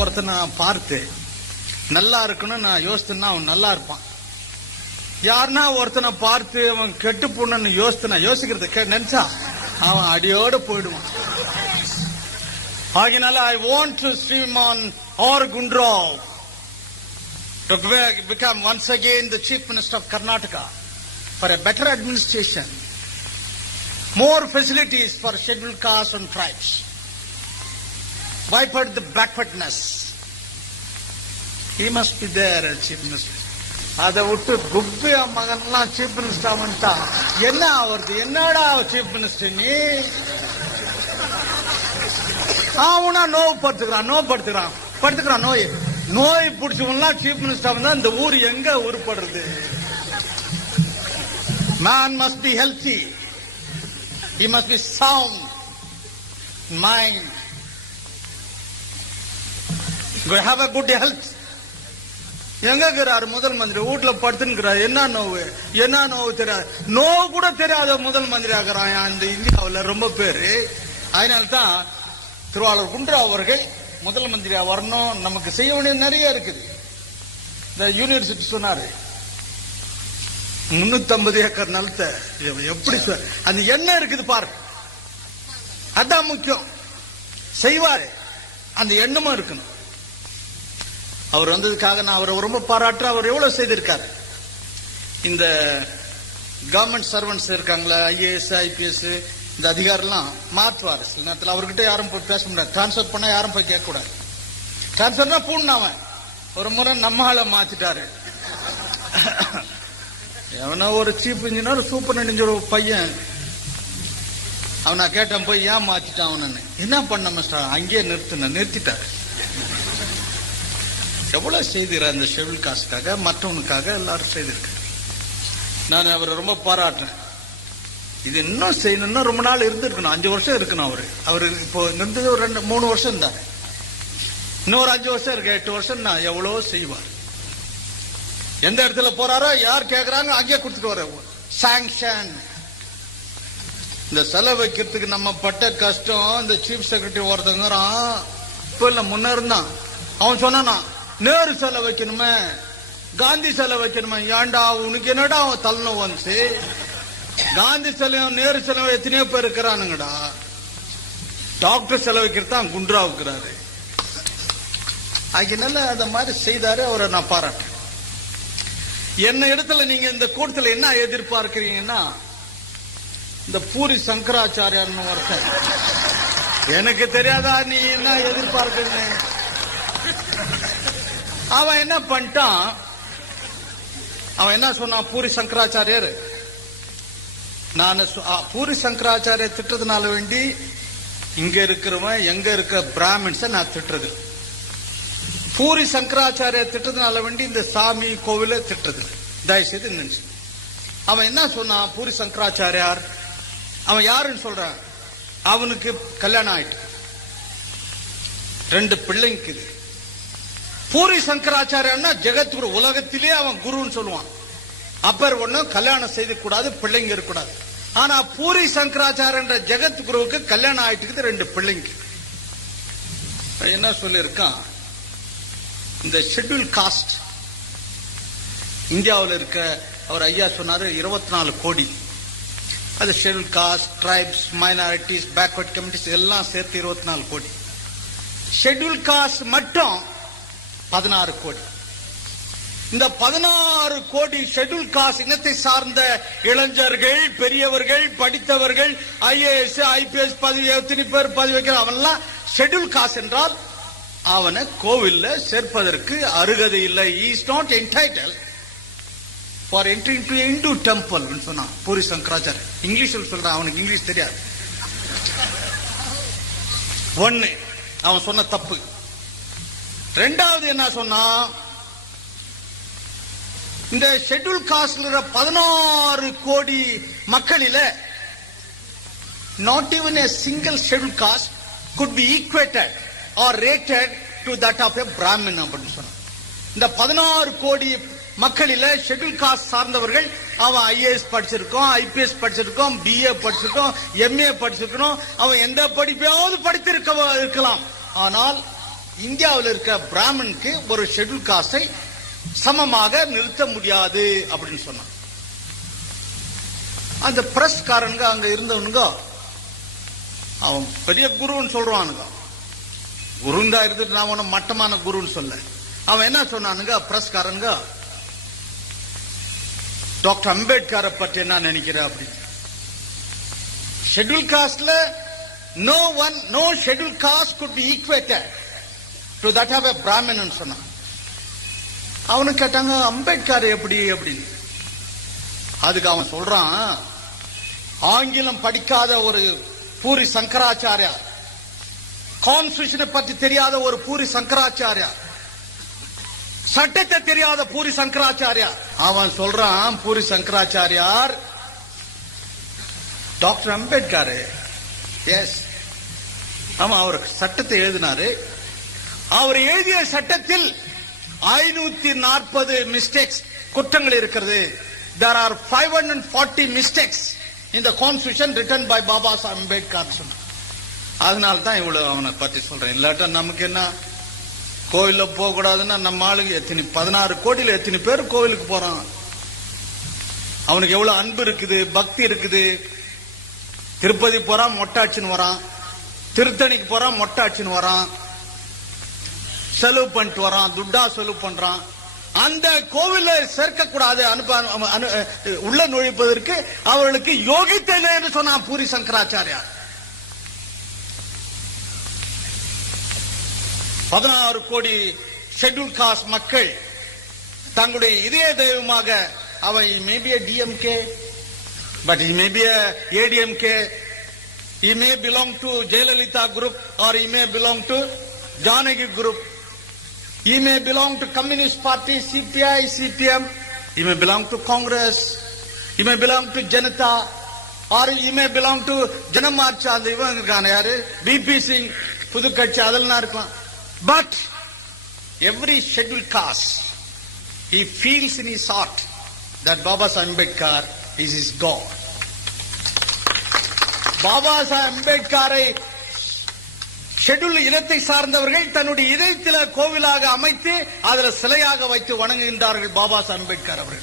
ஒருத்தனை பார்த்து நல்லா இருக்குன்னு நான் யோசித்தேன்னா அவன் நல்லா இருப்பான். யாருன்னா ஒருத்தனை பார்த்து அவன் கெட்டு போனன்னு யோசிக்கிறது நினைச்சா அவன் அடியோட போயிடுவான். ஆகினால I want to Sriman R. Gundrau to become once again the Chief Minister of Karnataka for a better administration, more facilities for scheduled castes and tribes, wipe out the backwardness. He must be there as Chief Minister. அதை விட்டு குப்பிய மகன்லாம் chief minister வந்துட்டா என்ன ஆவறது? என்னடா chief minister நீ? அவனா படுத்துக்கிறான் நோய் பிடிச்சவன்லாம் chief minister வந்தா இந்த ஊர் எங்க உருப்படுறது? Man must be healthy. He must be sound mind. Have a good health. எங்க இருக்கிறார் முதல் மந்திரி? வீட்டுல படுத்துக்கிறார். என்ன நோவு தெரியாது, நோவு கூட தெரியாத முதல் மந்திரி ஆகிறான் இந்த இந்தியாவில் ரொம்ப பேரு. அதனால்தான் திருவாளர் குன்றாவ் அவர்கள் முதல் மந்திரியா வரணும். நமக்கு செய்ய வேண்டியது நிறைய இருக்குது. இந்த யூனிவர்சிட்டி சொன்னாரு 350 ஏக்கர் நிலத்தை எப்படி அந்த என்ன இருக்குது பாரு, அதான் முக்கியம். செய்வாரு, அந்த எண்ணமும் இருக்கணும். அவர் வந்ததுக்காக நான் அவரை ரொம்ப பாராட்டுறேன். அவர் எவ்வளவு செய்திருக்காரு. இந்த கவர்மெண்ட் சர்வன்ட்ஸ் இருக்காங்களா, IAS IPS இந்த அதிகாரம்லாம் மாற்றுவார். சில நேரத்தில் அவர்கிட்ட யாரும் போய் பேச முடியாது. டிரான்ஸ்பர் பண்ணா யாரும் போய் கேட்க கூடாது. டிரான்ஸ்பர்னா பூண்ண அவன் ஒரு முறை நம்மால மாத்திட்டாரு. எவனா ஒரு சீஃப் இன்ஜினியர் சூப்பர் ஒரு பையன் அவனா கேட்டான், போய் ஏன் மாத்திட்டான் அவனு? என்ன பண்ண மிஸ்டர்? அங்கேயே நிறுத்திட்டாரு. எவ்வளவு செய்திருக்கார் அந்த ஷெட்யூல் காஸ்டுக்காக, மற்றவனுக்காக எல்லாரும் செய்திருக்காரு. நான் அவரை ரொம்ப பாராட்டுறேன். இது இன்னும் செய்யணும்னா ரொம்ப நாள் இருந்திருக்கணும். 5 வருஷம் இருக்கணும். அவரு இப்போ இருந்தது ஒரு 2-3 வருஷம் இருந்தாரு. இன்னொரு 5 வருஷம் இருக்கு, 8 வருஷம் நான் எவ்வளவு செய்வார். எந்த இடத்துல போறாரோ யார் கேட்கறாங்க அங்கே கொடுத்துட்டு வர சாங்ஷன். இந்த செலவு வைக்கிறதுக்கு நம்ம பட்ட கஷ்டம். இந்த சீஃப் செக்ரட்டரி ஒருத்தங்கிறான், இப்ப இல்ல முன்ன இருந்தான், அவன் சொன்னானா நேரு செலை வைக்கணுமே, காந்தி செலை வைக்கணுமே. ஏன்டா உனக்கு என்னடா அவன் தள்ளணும் வந்துச்சு? காந்தி செலவும் நேரு செலவு எத்தனையோ பேர் இருக்கிறானுங்கடா. டாக்டர் செலவு வைக்கிறதான் குன்றாவ் இருக்கிறாரு. அதனால அந்த மாதிரி செய்தாரு. அவரை நான் பாராட்டேன். என்ன இடத்துல நீங்க இந்த கூட்டத்தில் என்ன எதிர்பார்க்கிறீங்கன்னா, இந்த பூரி சங்கராச்சாரியார்னு ஒருத்தன், எனக்கு தெரியாதா நீ என்ன எதிர்பார்க்கிறீங்க? அவன் என்ன பண்ணிட்டான், அவன் என்ன சொன்னான்? பூரி சங்கராச்சாரியர், நான் பூரி சங்கராச்சாரிய திட்டத்தினால வேண்டி இங்க இருக்கிறவன் எங்க இருக்க பிராமின்ஸ நான் திட்டுறது, பூரி சங்கராச்சாரிய திட்டத்தினால வேண்டி இந்த சாமி கோவில திட்டுறது தயவுசெய்து நினைச்சு. அவன் என்ன சொன்னான்? பூரி சங்கராச்சாரியார் அவன் யாருன்னு சொல்றான்? அவனுக்கு கல்யாணம் ஆயிட்டு 2 பிள்ளைங்க. பூரி சங்கராச்சாரியா ஜெகத்குரு, உலகத்திலே அவன் குருன்னு சொல்லுவான். அப்பர் ஒண்ணும் கல்யாணம் செய்து கூடாது, பிள்ளைங்க இருக்கக்கூடாது. ஆனா பூரி சங்கராச்சாரிய ஜெகத்குருவுக்கு கல்யாணம் ஆயிட்டு 2 பிள்ளைங்க. என்ன சொல்லியிருக்கான்? இந்த ஷெட்யூல் காஸ்ட் இந்தியாவில் இருக்க அவர் ஐயா சொன்னாரு 24 கோடி. அது schedule cost, tribes, minorities, backward communities எல்லாம் சேர்த்து 24 கோடி. ஷெட்யூல் காஸ்ட் மட்டும் 16 கோடி. இந்த 16 கோடி ஷெட்யூல் காஸ்ட் இனத்தை சார்ந்த இளைஞர்கள், பெரியவர்கள், படித்தவர்கள், IAS IPS பதவி எத்தனை பேர் பதவி வைக்கிற அவன்லாம் ஷெட்யூல் காஸ்ட் என்றால் அவனை கோவில்ல சேர்ப்பதற்கு அருகதை இல்லை. Is not entitle for entering to Hindu temple சொன்னான் பூரி சங்கராச்சாரிய. இங்கிலீஷில் சொல்றான், அவனுக்கு இங்கிலீஷ் தெரியாது. ஒன்னு அவன் சொன்ன தப்பு. ரெண்டாவது என்ன சொன்னா, இந்த ஷெட்யூல் காஸ்ட்ல 16 கோடி மக்களில not even a single scheduled caste could be equated or rated to that of a Brahmin அப்படின்னு சொன்னான். இந்த 16 கோடி மக்களில ஷெட்யூல் காஸ்ட் சார்ந்தவர்கள் அவன் IAS படிச்சிருக்கோம், IPS படிச்சிருக்கோம், BA படிச்சிருக்கோம், MA படிச்சிருக்கணும், அவன் எந்த படிப்பையாவது படித்திருக்கலாம். ஆனால் இந்தியாவில் இருக்க பிராமணுக்கு ஒரு ஷெட்யூல் காஸ்டை சமமாக நிறுத்த முடியாது அப்படின்னு சொன்னான். அந்த பிரஸ்காரனுங்க அங்க இருந்தவனுங்க அவன் பெரிய குருன்னு சொல்றானுங்க. குருந்தா இருந்துட்டு நான் ஒன்னும் மட்டமான குருன்னு சொல்ல. அவன் என்ன சொன்னானுங்க பிரஸ்காரனுங்க, டாக்டர் அம்பேத்கரை பற்றி என்ன நினைக்கிற அப்படின்னு. ஷெட்யூல் காஸ்ட்ல no scheduled caste could be equated to that of a Brahmin சொன்னான். அவனு கேட்டாங்க அம்பேத்கர் எப்படி அப்படின்னு. அதுக்கு அவன் சொல்றான், ஆங்கிலம் படிக்காத ஒரு பூரி சங்கராச்சாரியா, கான்ஸ்டிடியூஷனை பற்றி தெரியாத ஒரு பூரி சங்கராச்சாரியா, சட்டத்தை தெரியாத பூரி சங்கராச்சாரியா. அவன் சொல்றான், பூரி சங்கராச்சாரியார் டாக்டர் அம்பேத்கர் எஸ் ஆமா அவர் சட்டத்தை எழுதினாரு. அவர் எழுதிய சட்டத்தில் 540 மிஸ்டேக்ஸ் குற்றங்கள் இருக்கிறது. There are 540 mistakes in the constitution written by Baba Saheb Ambedkar. அதனால தான் இவ்வளவு அவனை பத்தி சொல்றேன். இல்லாட்டா நமக்கு என்ன, கோயில போக கூடாதுன்னா நம்ம ஆளுங்க எத்தனை 16 கோடியில எத்தனை பேர் கோவிலுக்கு போறான். அவனுக்கு எவ்வளவு அன்பு இருக்குது, பக்தி இருக்குது. திருப்பதி போறான் மொட்டாச்சின்னு வரான், திருத்தணிக்கு போறான் மொட்டாச்சின்னு வரான், செலவு பண்ணிட்டு வரான், துட்டா செலவு பண்றான். அந்த கோவில சேர்க்க கூடாது, உள்ள நுழைப்பதற்கு அவர்களுக்கு யோகித்தை இல்லை என்று சொன்னான் பூரி சங்கராச்சாரியார். 16 கோடி ஷெட்யூல் காஸ்ட் மக்கள் தங்களுடைய இதய தெய்வமாக, அவை maybe DMK, but he may be a ADMK, he may belong to Jayalalitha group or he may belong to Janaki group, he may belong to Communist Party, CPI, CPM, he may belong to Congress, he may belong to Janata, or he may belong to Janamarcha. அந்த இவங்க இருக்கான யாரு, BP Singh புது கட்சி அதெல்லாம் இருக்கலாம். But every scheduled caste, he feels in his heart that Baba Saheb Ambedkar is his God. Baba Saheb அம்பேத்கரை schedule இனத்தை சார்ந்தவர்கள் தன்னுடைய இதயத்தில் கோவிலாக அமைத்து அதில் சிலையாக வைத்து வணங்குகின்றார்கள் பாபா சாஹேப் அம்பேத்கர் அவர்கள்.